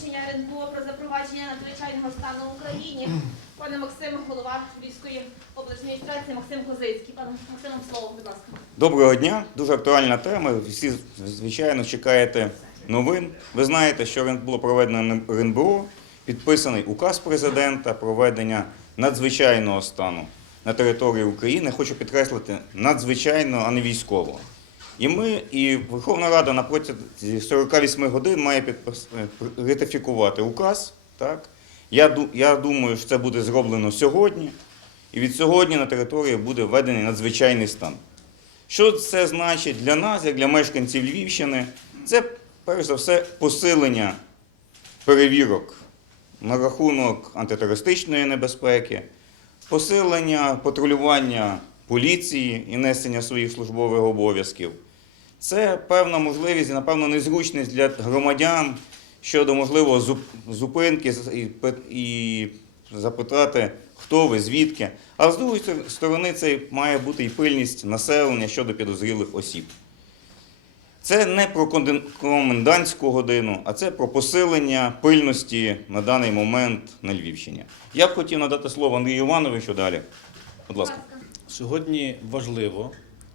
рішення РНБО про запровадження надзвичайного стану в Україні. Пане Максим, голова Львівської облдержадміністрації Максим Козицький. Пане Максимом, слово, будь ласка. Доброго дня, дуже актуальна тема. Всі, звичайно, чекаєте новин. Ви знаєте, що було проведено РНБО, підписаний указ президента про введення надзвичайного стану на території України. Хочу підкреслити надзвичайного, а не військового. І ми, і Верховна Рада на протязі 48 годин має підпис... е, ратифікувати указ. Так? Я, я думаю, що це буде зроблено сьогодні. І від сьогодні на території буде введений надзвичайний стан. Що це значить для нас, як для мешканців Львівщини? Це, перш за все, посилення перевірок на рахунок антитерористичної небезпеки, посилення патрулювання поліції і несення своїх службових обов'язків. Це певна можливість і, напевно, незручність для громадян щодо можливо зупинки і, запитати, хто ви, звідки. А з другої сторони, це має бути і пильність населення щодо підозрілих осіб. Це не про комендантську годину, а це про посилення пильності на даний момент на Львівщині. Я б хотів надати слово Андрію Івановичу далі. Будь ласка. Сьогодні важливо,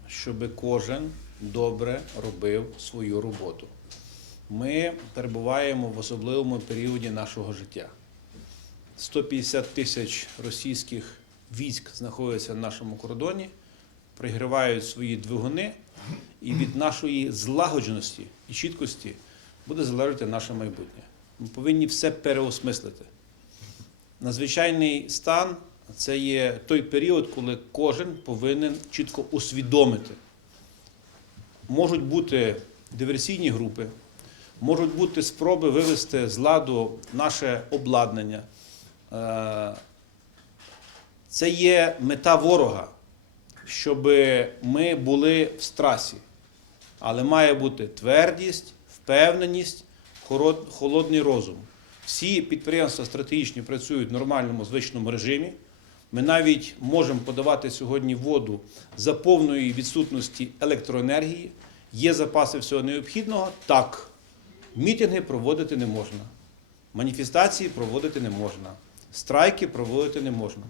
щоб кожен добре робив свою роботу. Ми перебуваємо в особливому періоді нашого життя. 150 тисяч російських військ знаходяться на нашому кордоні, пригрівають свої двигуни, і від нашої злагодженості і чіткості буде залежати наше майбутнє. Ми повинні все переосмислити. Надзвичайний стан це є той період, коли кожен повинен чітко усвідомити. Можуть бути диверсійні групи, можуть бути спроби вивести з ладу наше обладнання. Е, Це є мета ворога, щоб ми були в страсі. Але має бути твердість, впевненість, холодний розум. Всі підприємства стратегічні працюють в нормальному звичному режимі. Ми навіть можемо подавати сьогодні воду за повної відсутності електроенергії. Є запаси всього необхідного. Так, мітинги проводити не можна, маніфестації проводити не можна, страйки проводити не можна.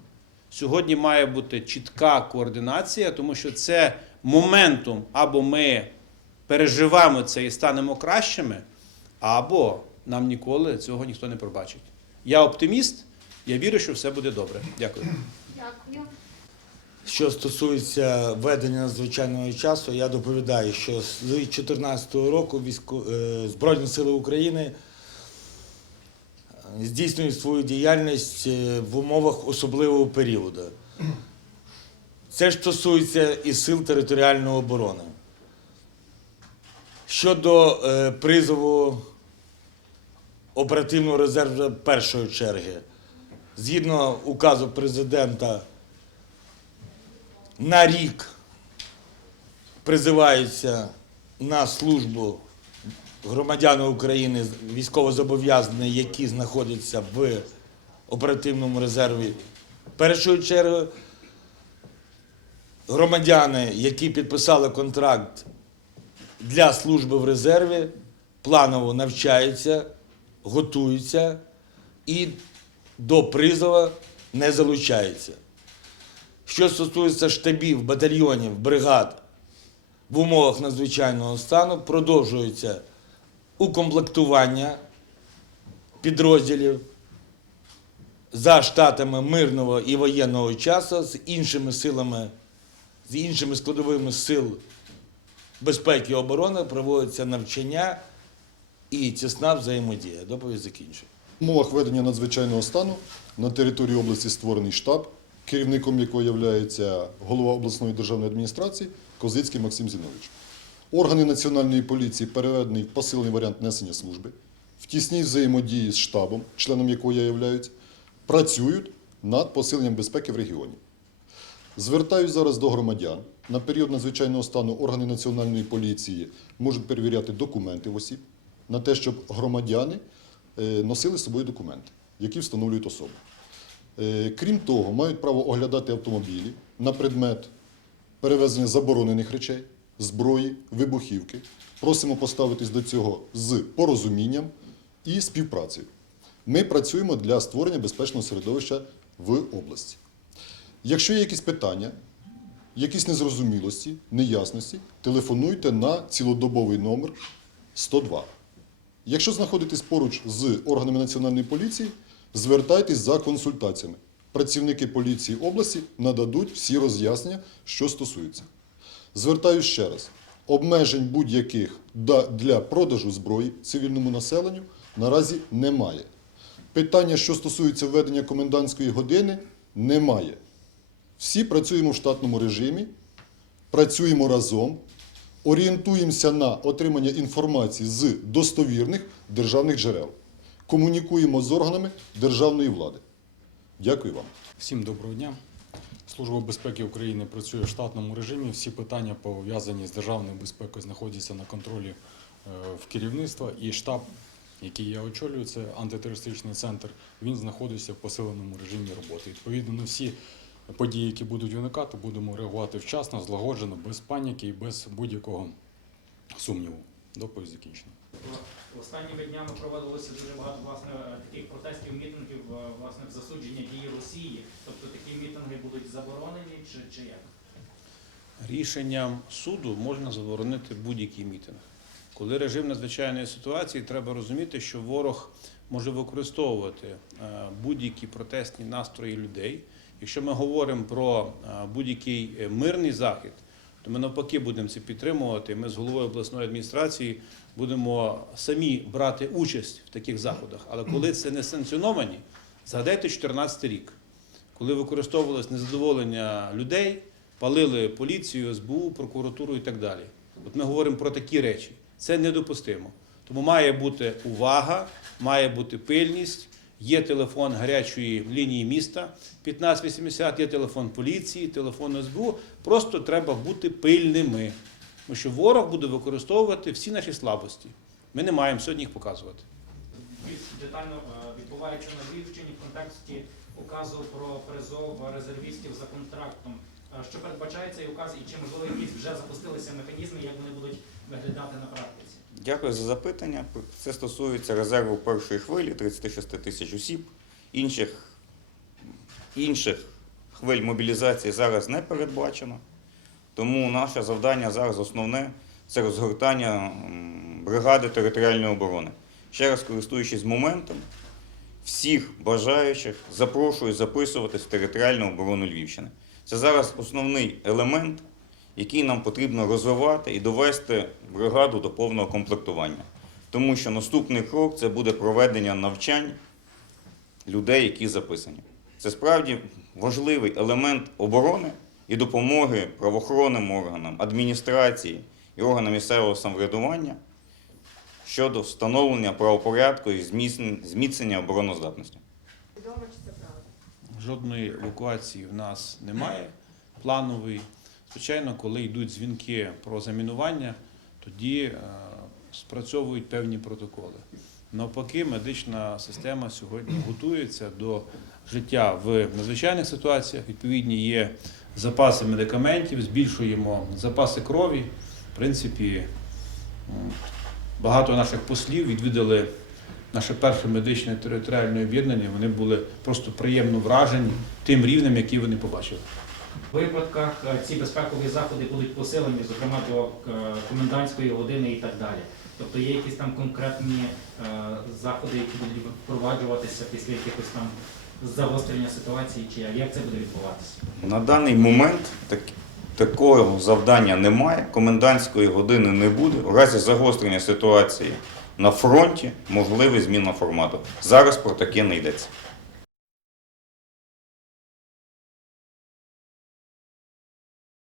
Сьогодні має бути чітка координація, тому що це моментом або ми переживаємо це і станемо кращими, або нам ніколи цього ніхто не пробачить. Я оптиміст, я вірю, що все буде добре. Дякую. Дякую. Що стосується ведення надзвичайного часу, я доповідаю, що з 2014 року військо... е, Збройні Сили України е, здійснюють свою діяльність е, в умовах особливого періоду. Це ж стосується і сил територіальної оборони. Щодо е, призову оперативного резерву першої черги, згідно указу президента на рік призиваються на службу громадяни України військовозобов'язані, які знаходяться в оперативному резерві першої черги. Громадяни, які підписали контракт для служби в резерві, планово навчаються, готуються і до призова не залучаються. Що стосується штабів, батальйонів, бригад в умовах надзвичайного стану, продовжується укомплектування підрозділів за штатами мирного і воєнного часу з іншими силами, з іншими складовими сил безпеки і оборони проводяться навчання і тісна взаємодія. Доповідь закінчую. В умовах ведення надзвичайного стану на території області створений штаб, керівником якого є голова обласної державної адміністрації Козицький Максим Зінович. Органи національної поліції переведений в посилений варіант несення служби, в тісній взаємодії з штабом, членом якого я являюсь, працюють над посиленням безпеки в регіоні. Звертаюсь зараз до громадян. На період надзвичайного стану органи національної поліції можуть перевіряти документи осіб на те, щоб громадяни носили з собою документи, які встановлюють особу. Е, Крім того, мають право оглядати автомобілі на предмет перевезення заборонених речей, зброї, вибухівки. Просимо поставитись до цього з порозумінням, і співпрацею. Ми працюємо для створення безпечного середовища в області. Якщо є якісь питання, якісь незрозумілості, неясності, телефонуйте на цілодобовий номер 102. Якщо знаходитесь поруч з органами національної поліції, звертайтесь за консультаціями. Працівники поліції області нададуть всі роз'яснення, що стосується. Звертаюсь ще раз: обмежень будь-яких для продажу зброї цивільному населенню наразі немає. Питання, що стосується введення комендантської години, немає. Всі працюємо в штатному режимі, працюємо разом, орієнтуємося на отримання інформації з достовірних державних джерел, комунікуємо з органами державної влади. Дякую вам. Всім доброго дня. Служба безпеки України працює в штатному режимі. Всі питання пов'язані з державною безпекою знаходяться на контролі е, в керівництва і штаб, який я очолюю, це антитерористичний центр. Він знаходиться в посиленому режимі роботи. Відповідно на всі події, які будуть виникати, будемо реагувати вчасно, злагоджено, без паніки і без будь-якого сумніву. Доповідь закінчена. Останніми днями проводилося дуже багато власне таких протестів, мітингів, е, власне, в засудження дії Росії. Тобто такі мітинги будуть заборонені чи, чи як? Рішенням суду можна заборонити будь-який мітинг. Коли режим надзвичайної ситуації, треба розуміти, що ворог може використовувати е, будь-які протестні настрої людей. Якщо ми говоримо про е, будь-який е, мирний захід, то ми навпаки будемо це підтримувати. Ми з головою обласної адміністрації будемо самі брати участь в таких заходах. Але коли це не санкціоновані, згадайте 2014 рік коли використовувалось незадоволення людей, палили поліцію, СБУ, прокуратуру і так далі. От ми говоримо про такі речі. Це недопустимо. Тому має бути увага, має бути пильність. Є телефон гарячої лінії міста 1580, є телефон поліції, телефон СБУ. Просто треба бути пильними. Тому що ворог буде використовувати всі наші слабості. Ми не маємо сьогодні їх показувати. Більш детально е, відбувається на Львівщині в контексті указу про призов резервістів за контрактом. Е, Що передбачає цей указ і чи можливо якісь вже запустилися механізми, як вони будуть виглядати на практиці? Дякую за запитання. Це стосується резерву першої хвилі 36 тисяч осіб. Інших, інших хвиль мобілізації зараз не передбачено. Тому наше завдання зараз основне це розгортання бригади територіальної оборони. Ще раз користуючись моментом, всіх бажаючих запрошую записуватись в територіальну оборону Львівщини. Це зараз основний елемент, який нам потрібно розвивати і довести бригаду до повного комплектування. Тому що наступний крок це буде проведення навчань людей, які записані. Це справді важливий елемент оборони і допомоги правоохоронним органам, адміністрації і органам місцевого самоврядування щодо встановлення правопорядку і зміцнення обороноздатності. Відомо, чи це правда? Жодної евакуації в нас немає планової. Звичайно, коли йдуть дзвінки про замінування, тоді е, спрацьовують певні протоколи. Навпаки, медична система сьогодні готується до життя в надзвичайних ситуаціях. Відповідні є запаси медикаментів, збільшуємо запаси крові. В принципі, багато наших послів відвідали наше перше медичне територіальне об'єднання. Вони були просто приємно вражені тим рівнем, який вони побачили. В випадках е, ці безпекові заходи будуть посилені, зокрема до е, комендантської години і так далі. Тобто є якісь там конкретні е, заходи, які будуть впроваджуватися після якихось там загострення ситуації, чи як? як це буде відбуватися? На даний момент так, такого завдання немає, комендантської години не буде. У разі загострення ситуації на фронті можливий зміна формату. Зараз про таке не йдеться.